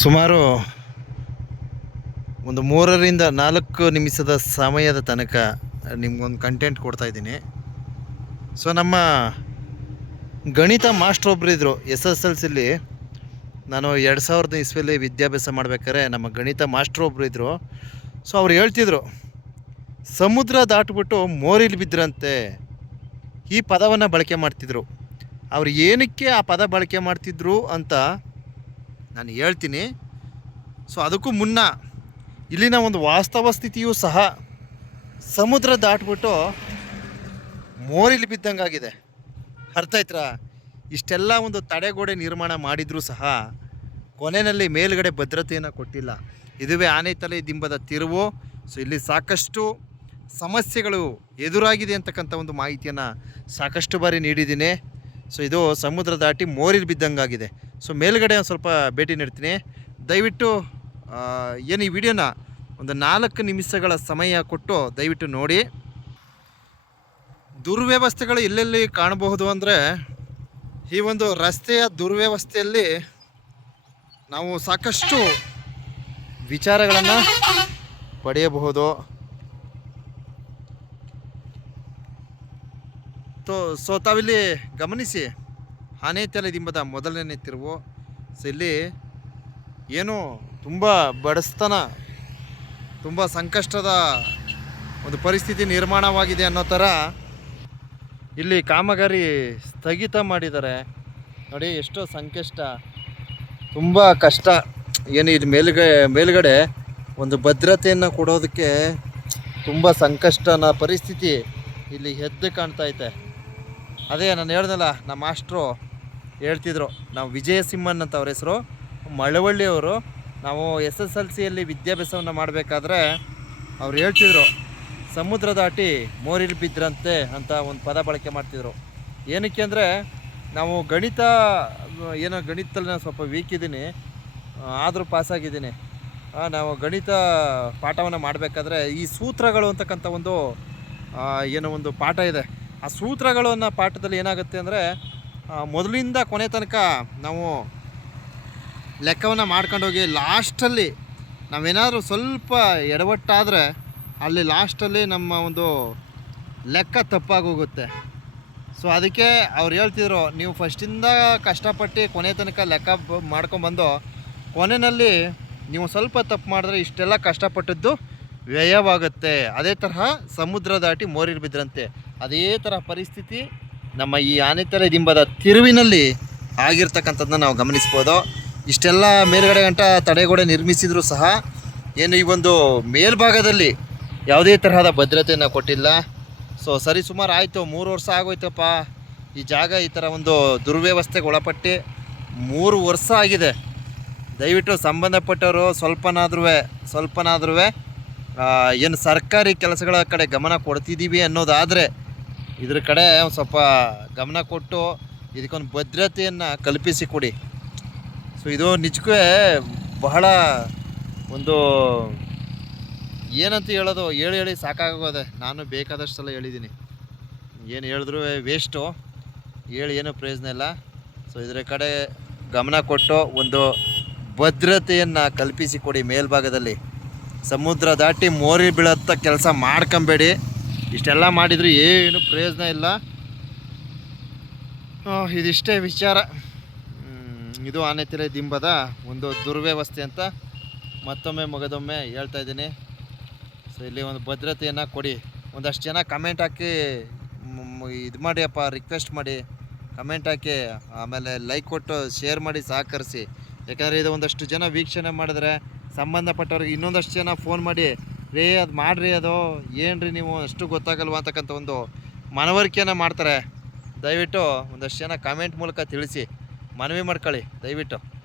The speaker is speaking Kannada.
ಸುಮಾರು ಒಂದು ಮೂರರಿಂದ ನಾಲ್ಕು ನಿಮಿಷದ ಸಮಯದ ತನಕ ನಿಮ್ಗೊಂದು ಕಂಟೆಂಟ್ ಕೊಡ್ತಾ ಇದ್ದೀನಿ. ಸೊ ನಮ್ಮ ಗಣಿತ ಮಾಸ್ಟ್ರ್ ಒಬ್ರು ಇದ್ದರು ಎಸ್ ಎಸ್ ಎಲ್ ಸಿಲಿ ನಾನು ಎರಡು ಸಾವಿರದ ಇಸ್ವಿಯಲ್ಲಿ ವಿದ್ಯಾಭ್ಯಾಸ ಮಾಡಬೇಕಾದ್ರೆ ನಮ್ಮ ಗಣಿತ ಮಾಸ್ಟ್ರ್ ಒಬ್ರು ಇದ್ದರು ಸೊ ಅವ್ರು ಹೇಳ್ತಿದ್ರು, ಸಮುದ್ರ ದಾಟ್ಬಿಟ್ಟು ಮೋರಿಲಿ ಬಿದ್ದರಂತೆ ಈ ಪದವನ್ನು ಬಳಕೆ ಮಾಡ್ತಿದ್ರು. ಅವ್ರು ಏನಕ್ಕೆ ಆ ಪದ ಬಳಕೆ ಮಾಡ್ತಿದ್ರು ಅಂತ ನಾನು ಹೇಳ್ತೀನಿ. ಸೊ ಅದಕ್ಕೂ ಮುನ್ನ ಇಲ್ಲಿನ ಒಂದು ವಾಸ್ತವ ಸ್ಥಿತಿಯೂ ಸಹ ಸಮುದ್ರ ದಾಟ್ಬಿಟ್ಟು ಮೋರಿಲಿ ಬಿದ್ದಂಗಾಗಿದೆ. ಅರ್ಥ ಆಯ್ತಾ ಇಷ್ಟೆಲ್ಲ ಒಂದು ತಡೆಗೋಡೆ ನಿರ್ಮಾಣ ಮಾಡಿದರೂ ಸಹ ಕೊನೆಯಲ್ಲಿ ಮೇಲುಗಡೆ ಭದ್ರತೆಯನ್ನು ಕೊಟ್ಟಿಲ್ಲ. ಇದುವೇ ಆನೆತಲೆ ದಿಂಬದ ತಿರುವು. ಸೊ ಇಲ್ಲಿ ಸಾಕಷ್ಟು ಸಮಸ್ಯೆಗಳು ಎದುರಾಗಿದೆ ಅಂತಕ್ಕಂಥ ಒಂದು ಮಾಹಿತಿಯನ್ನು ಸಾಕಷ್ಟು ಬಾರಿ ನೀಡಿದ್ದೀನಿ. ಸೊ ಇದು ಸಮುದ್ರ ದಾಟಿ ಮೋರಿಲಿ ಬಿದ್ದಂಗಾಗಿದೆ. ಸೊ ಮೇಲುಗಡೆ ಒಂದು ಸ್ವಲ್ಪ ಭೇಟಿ ನೀಡ್ತೀನಿ. ದಯವಿಟ್ಟು ಏನು ಈ ವಿಡಿಯೋನ ಒಂದು ನಾಲ್ಕು ನಿಮಿಷಗಳ ಸಮಯ ಕೊಟ್ಟು ದಯವಿಟ್ಟು ನೋಡಿ. ದುರ್ವ್ಯವಸ್ಥೆಗಳು ಎಲ್ಲೆಲ್ಲಿ ಕಾಣಬಹುದು ಅಂದರೆ, ಈ ಒಂದು ರಸ್ತೆಯ ದುರ್ವ್ಯವಸ್ಥೆಯಲ್ಲಿ ನಾವು ಸಾಕಷ್ಟು ವಿಚಾರಗಳನ್ನು ಪಡೆಯಬಹುದು. ಸೊ ತಾವಿಲ್ಲಿ ಗಮನಿಸಿ ಆನೆತಲೆ ದಿಂಬದ ಮೊದಲನೇ ತಿರುವು. ಸೊ ಇಲ್ಲಿ ಏನು ತುಂಬ ಬಡಸ್ತನ, ತುಂಬ ಸಂಕಷ್ಟದ ಒಂದು ಪರಿಸ್ಥಿತಿ ನಿರ್ಮಾಣವಾಗಿದೆ ಅನ್ನೋ ಥರ ಇಲ್ಲಿ ಕಾಮಗಾರಿ ಸ್ಥಗಿತ ಮಾಡಿದ್ದಾರೆ. ನೋಡಿ, ಎಷ್ಟೋ ಸಂಕಷ್ಟ, ತುಂಬ ಕಷ್ಟ. ಏನು ಇದು ಮೇಲುಗಡೆ ಮೇಲುಗಡೆ ಒಂದು ಭದ್ರತೆಯನ್ನು ಕೊಡೋದಕ್ಕೆ ತುಂಬ ಸಂಕಷ್ಟನ ಪರಿಸ್ಥಿತಿ ಇಲ್ಲಿ ಎದ್ದು ಕಾಣ್ತಾ ಐತೆ ಅದೇ ನಾನು ಹೇಳ್ದಲ್ಲ ನಮ್ಮ ಮಾಸ್ಟ್ರು ಹೇಳ್ತಿದ್ರು. ನಾವು ವಿಜಯ ಸಿಂಹನ್ ಅಂತ ಅವ್ರ ಹೆಸರು. ಮಳವಳ್ಳಿಯವರು ನಾವು ಎಸ್ ಎಸ್ ಎಲ್ ಸಿಯಲ್ಲಿ ವಿದ್ಯಾಭ್ಯಾಸವನ್ನು ಮಾಡಬೇಕಾದ್ರೆ ಅವ್ರು ಹೇಳ್ತಿದ್ರು, ಸಮುದ್ರ ದಾಟಿ ಮೋರಿಲ್ ಬಿದ್ರಂತೆ ಅಂತ ಒಂದು ಪದ ಬಳಕೆ ಮಾಡ್ತಿದ್ರು. ಏನಕ್ಕೆ ಅಂದರೆ, ನಾವು ಗಣಿತ, ಏನೋ ಗಣಿತದಲ್ಲಿ ನಾನು ಸ್ವಲ್ಪ ವೀಕ್ ಇದ್ದೀನಿ, ಆದರೂ ಪಾಸಾಗಿದ್ದೀನಿ ನಾವು ಗಣಿತ ಪಾಠವನ್ನು ಮಾಡಬೇಕಾದ್ರೆ ಈ ಸೂತ್ರಗಳು ಅಂತಕ್ಕಂಥ ಒಂದು ಏನೋ ಒಂದು ಪಾಠ ಇದೆ. ಆ ಸೂತ್ರಗಳು ಅನ್ನೋ ಪಾಠದಲ್ಲಿ ಏನಾಗುತ್ತೆ ಅಂದರೆ ಮೊದಲಿಂದ ಕೊನೆ ತನಕ ನಾವು ಲೆಕ್ಕವನ್ನು ಮಾಡ್ಕೊಂಡೋಗಿ ಲಾಸ್ಟಲ್ಲಿ ನಾವೇನಾದರೂ ಸ್ವಲ್ಪ ಎಡವಟ್ಟಾದರೆ ಅಲ್ಲಿ ಲಾಸ್ಟಲ್ಲಿ ನಮ್ಮ ಒಂದು ಲೆಕ್ಕ ತಪ್ಪಾಗೋಗುತ್ತೆ. ಸೊ ಅದಕ್ಕೆ ಅವ್ರು ಹೇಳ್ತಿದ್ರು, ನೀವು ಫಸ್ಟಿಂದ ಕಷ್ಟಪಟ್ಟು ಕೊನೆ ತನಕ ಲೆಕ್ಕ ಮಾಡ್ಕೊಂಬಂದು, ಕೊನೆಯಲ್ಲಿ ನೀವು ಸ್ವಲ್ಪ ತಪ್ಪು ಮಾಡಿದ್ರೆ ಇಷ್ಟೆಲ್ಲ ಕಷ್ಟಪಟ್ಟದ್ದು ವ್ಯಯವಾಗುತ್ತೆ. ಅದೇ ತರಹ ಸಮುದ್ರ ದಾಟಿ ಮೋರಿರ್ಬಿದ್ರಂತೆ ಅದೇ ಥರ ಪರಿಸ್ಥಿತಿ ನಮ್ಮ ಈ ಆನೆತಲೆ ದಿಂಬದ ತಿರುವಿನಲ್ಲಿ ಆಗಿರ್ತಕ್ಕಂಥದ್ದನ್ನ ನಾವು ಗಮನಿಸ್ಬೋದು. ಇಷ್ಟೆಲ್ಲ ಮೇಲ್ಗಡೆ ಗಂಟ ತಡೆಗೋಡೆ ನಿರ್ಮಿಸಿದರೂ ಸಹ ಏನು ಈ ಒಂದು ಮೇಲ್ಭಾಗದಲ್ಲಿ ಯಾವುದೇ ತರಹದ ಭದ್ರತೆಯನ್ನು ಕೊಟ್ಟಿಲ್ಲ. ಸೊ ಸರಿ, ಸುಮಾರು ಆಯಿತು. ಮೂರು ವರ್ಷ ಆಗೋಯ್ತಪ್ಪ. ಈ ಜಾಗ ಈ ಥರ ಒಂದು ದುರ್ವ್ಯವಸ್ಥೆಗೆ ಒಳಪಟ್ಟು ಮೂರು ವರ್ಷ ಆಗಿದೆ. ದಯವಿಟ್ಟು ಸಂಬಂಧಪಟ್ಟವರು ಸ್ವಲ್ಪನಾದ್ರೂ ಸ್ವಲ್ಪನಾದ್ರೂ ಏನು ಸರ್ಕಾರಿ ಕೆಲಸಗಳ ಕಡೆ ಗಮನ ಕೊಡ್ತಿದ್ದೀವಿ ಅನ್ನೋದಾದರೆ ಇದ್ರ ಕಡೆ ಒಂದು ಸ್ವಲ್ಪ ಗಮನ ಕೊಟ್ಟು ಇದಕ್ಕೊಂದು ಭದ್ರತೆಯನ್ನು ಕಲ್ಪಿಸಿ ಕೊಡಿ. ಸೊ ಇದು ನಿಜಕ್ಕೂ ಬಹಳ ಒಂದು ಏನಂತ ಹೇಳೋದು, ಹೇಳಿ ಹೇಳಿ ಸಾಕಾಗೋದೆ. ನಾನು ಬೇಕಾದಷ್ಟು ಸಲ ಹೇಳಿದ್ದೀನಿ. ಏನು ಹೇಳಿದ್ರು ವೇಸ್ಟು ಹೇಳಿ ಏನು ಪ್ರಯೋಜನ ಇಲ್ಲ. ಸೊ ಇದರ ಕಡೆ ಗಮನ ಕೊಟ್ಟು ಒಂದು ಭದ್ರತೆಯನ್ನು ಕಲ್ಪಿಸಿಕೊಡಿ ಮೇಲ್ಭಾಗದಲ್ಲಿ. ಸಮುದ್ರ ದಾಟಿ ಮೋರಿ ಬೀಳತ್ತ ಕೆಲಸ ಮಾಡ್ಕೊಂಬೇಡಿ. ಇಷ್ಟೆಲ್ಲ ಮಾಡಿದ್ರು ಏನು ಪ್ರಯೋಜನ ಇಲ್ಲ. ಇದಿಷ್ಟೇ ವಿಚಾರ. ಇದು ಆನೆತಿರೆ ದಿಂಬದ ಒಂದು ದುರ್ವ್ಯವಸ್ಥೆ ಅಂತ ಮತ್ತೊಮ್ಮೆ ಮಗದೊಮ್ಮೆ ಹೇಳ್ತಾ ಇದ್ದೀನಿ. ಸೊ ಇಲ್ಲಿ ಒಂದು ಭದ್ರತೆಯನ್ನು ಕೊಡಿ. ಒಂದಷ್ಟು ಜನ ಕಮೆಂಟ್ ಹಾಕಿ ಇದು ಮಾಡಿ ಅಪ್ಪ ರಿಕ್ವೆಸ್ಟ್ ಮಾಡಿ. ಕಮೆಂಟ್ ಹಾಕಿ, ಆಮೇಲೆ ಲೈಕ್ ಕೊಟ್ಟು ಶೇರ್ ಮಾಡಿ, ಸಹಕರಿಸಿ. ಯಾಕಂದರೆ ಇದು ಒಂದಷ್ಟು ಜನ ವೀಕ್ಷಣೆ ಮಾಡಿದ್ರೆ ಸಂಬಂಧಪಟ್ಟವ್ರಿಗೆ ಇನ್ನೊಂದಷ್ಟು ಜನ ಫೋನ್ ಮಾಡಿ ರೇ, ಅದು ಮಾಡಿರಿ ಅದು. ಏನು ನೀವು? ಅಷ್ಟು ಗೊತ್ತಾಗಲ್ವ ಅಂತಕ್ಕಂಥ ಒಂದು ಮನವರಿಕೆಯನ್ನು ಮಾಡ್ತಾರೆ. ದಯವಿಟ್ಟು ಒಂದಷ್ಟು ಜನ ಕಾಮೆಂಟ್ ಮೂಲಕ ತಿಳಿಸಿ. ಮನವಿ ಮಾಡ್ಕೊಳ್ಳಿ. ದಯವಿಟ್ಟು.